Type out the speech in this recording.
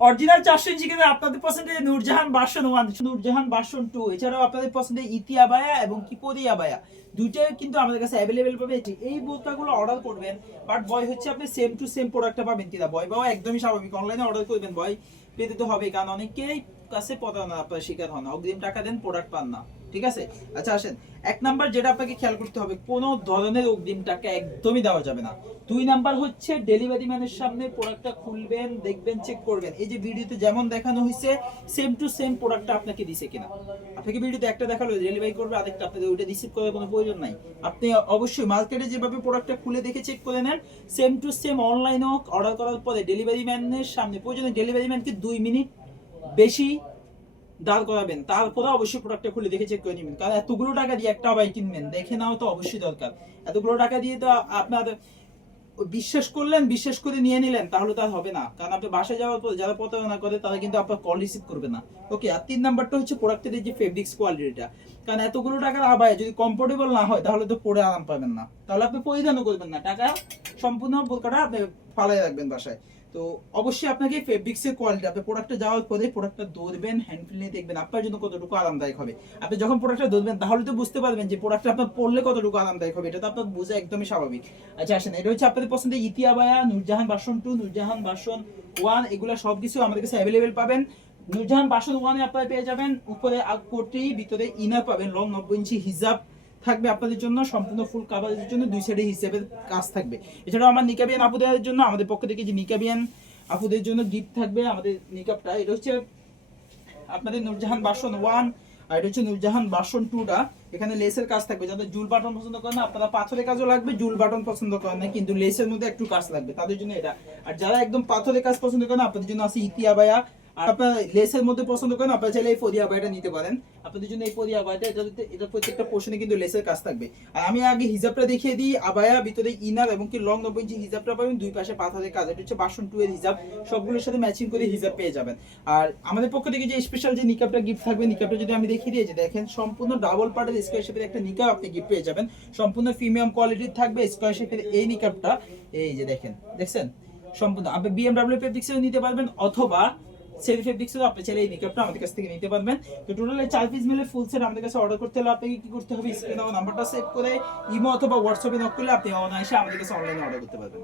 Original চারশো ইঞ্চি কিন্তু আপনাদের পছন্দের নূরজাহান বাসন ওয়ান নূরজাহান বাসন টু এছাড়াও আপনাদের পছন্দের ইতি আবায়া এবং কিপদি আবায়া দুইটাই কিন্তু আমাদের কাছে অ্যাভেলেবেল পাবে এই বোতলগুলো অর্ডার করবেন বাট বয় হচ্ছে আপনি সেম টু সেম প্রোডাক্টটা পাবেন কিনা। বয় বাবা একদমই স্বাভাবিক। অনলাইনে অর্ডার করবেন বয় পেতে তো হবে কারণ অনেকেই কাছে প্রতারণা আপনার শিকার হন অগ্রিম টাকা দেন প্রোডাক্ট পান না। ঠিক আছে? আচ্ছা আসেন। এক নাম্বার যেটা আপনাকে খেয়াল করতে হবে, কোনো ধরনের অগ্রিম টাকা একদমই দেওয়া যাবে না। দুই নাম্বার হচ্ছে ডেলিভারি ম্যানের সামনে প্রোডাক্টটা খুলবেন, দেখবেন চেক করবেন। এই যে ভিডিওতে যেমন দেখানো হয়েছে সেম টু সেম প্রোডাক্টটা আপনাকে দিছে কিনা। আপনাকে ভিডিওতে একটা দেখাল ডেলিভারি করবে, আরেকটা আপনাদের ওইটা রিসিভ করার কোনো প্রয়োজন নাই। আপনি অবশ্যই মার্কেটে যেভাবে প্রোডাক্টটা খুলে দেখে চেক করে নেন সেম টু সেম অনলাইনে অর্ডার করার পরে ডেলিভারি ম্যানের সামনে প্রয়োজনে ডেলিভারি ম্যানকে দুই মিনিট বেশি দাঁড় করাবেন। তারপরে অবশ্যই প্রোডাক্টটা খুলে দেখে চেক করে নেবেন। কারণ এতগুলো টাকা দিয়ে একটা বাইক কিনবেন, দেখে নাও তো অবশ্যই দরকার। এতগুলো টাকা দিয়ে তো আপনার বিশ্বাস করলেন, বিশ্বাস করে নিয়ে নিলেন, তাহলে তো হবে না। কারণ আপনি বাসায় যাওয়ার পর, যারা প্রতারণা করে, তারা কিন্তু আপনার কল রিসিভ করবে না। ওকে আর তিন নাম্বারটা হচ্ছে প্রোডাক্টের যে ফেব্রিক্স কোয়ালিটিটা কারণ এতগুলো টাকার আবায় যদি কমফোর্টেবল না হয়, তাহলে তো পরে আরাম পাবেন না। তাহলে আপনি পরিধানও করবেন না। টাকা সম্পূর্ণ বোরকাটা আপনি ফালাই রাখবেন বাসায়। তো অবশ্যই আপনাকে ফেব্রিক্সের কোয়ালিটি আপনি প্রোডাক্টটা যাওয়ার পরে প্রোডাক্টটা ধরবেন হ্যান্ড ফিল নিয়ে দেখবেন, আপনার জন্য কতটুকু আরামদায়ক হবে। আপনি যখন প্রোডাক্টটা ধরবেন, তাহলে তো বুঝতে পারবেন যে প্রোডাক্টটা আপনার পড়লে কতটুকু আরামদায়ক হবে, এটা তো আপনার বোঝা একদমই স্বাভাবিক। আচ্ছা আসেন, এটা হচ্ছে আপনাদের পছন্দের ইতিয়াবায়া নূরজাহান বাসন টু নূরজাহান বাসন ওয়ান এগুলো সবকিছু আমাদের কাছে অ্যাভেলেবেল পাবেন। নূরজাহান বাসন ওয়ানে আপনারা পেয়ে যাবেন, উপরে কোটি ভিতরে ইনার পাবেন লং নব্বই ইঞ্চি হিজাব। থাকবে আপনাদের জন্য, সম্পূর্ণ ফুল কাভারের জন্য দুই সাইডে হিসেবে কাজ থাকবে। এছাড়াও আমার নিকাবিয়ান আপুদের জন্য, আমাদের পক্ষ থেকে যে নিকাবিয়ান আপুদের জন্য গিফট থাকবে, আমাদের নিকাবটা এটা হচ্ছে আপনাদের নূরজাহান বাসন ওয়ান আর এটা হচ্ছে নূরজাহান বাসন টুটা এখানে লেসের কাজ থাকবে, যাদের জুল বাটন পছন্দ করেন আপনারা পাথরের কাজও লাগবে, জুল বাটন পছন্দ করেন না, কিন্তু লেসের মধ্যে একটু কাজ লাগবে, তাদের জন্য এটা। আর যারা একদম পাথরের কাজ পছন্দ করেন আপনাদের জন্য আছে ইতিয়াবায়া আর আপনারা লেসের মধ্যে পছন্দ করেন, আপনারা চাইলে এই ফরিয়া বায়টা নিতে পারেন। আপনাদের জন্য এই ফরিয়া বায়টা এটা এটা প্রত্যেকটা পোর্শনে কিন্তু লেসের কাজ থাকবে। আর আমি আগে হিজাবটা দেখিয়ে দিই, আবায়া, ভিতরে ইনার এবং কি লং নব্বই ইঞ্চি হিজাবটা পাবেন, দুই পাশে পাথরের কাজ। এটা হচ্ছে বাসন টু এর হিজাব। সবগুলোর সাথে ম্যাচিং করে হিজাব পেয়ে যাবেন। আর আমাদের পক্ষ থেকে যে স্পেশাল যে নিকাবটা গিফট থাকবে নিকাবটা যদি আমি দেখিয়ে যে দেখেন, সম্পূর্ণ ডাবল পার্টের স্কোয়ার শেপের একটা নিকাব আপনি গিফট পেয়ে যাবেন। সম্পূর্ণ প্রিমিয়াম কোয়ালিটির থাকবে স্কোয়ার শেপের এই নিকাবটা এই যে দেখেন, দেখছেন? সম্পূর্ণ, আপনি বিএমডাব্লিউ ফেব্রিক্সেও নিতে পারবেন, অথবা সেরি ফেব্রিক্সেও আপনি চাইলে এই মেকআপটা আমাদের কাছ থেকে নিতে পারবেন। তো টোটাল চার পিস মিলে ফুল সেট আমাদের কাছে অর্ডার করতে হলে আপনাকে কি করতে হবে? স্ক্রিনে নাম্বারটা সেভ করে ইমো অথবা হোয়াটসঅ্যাপে নক করলে আপনি অনায়াসে আমাদের কাছে অনলাইনে অর্ডার করতে পারবেন।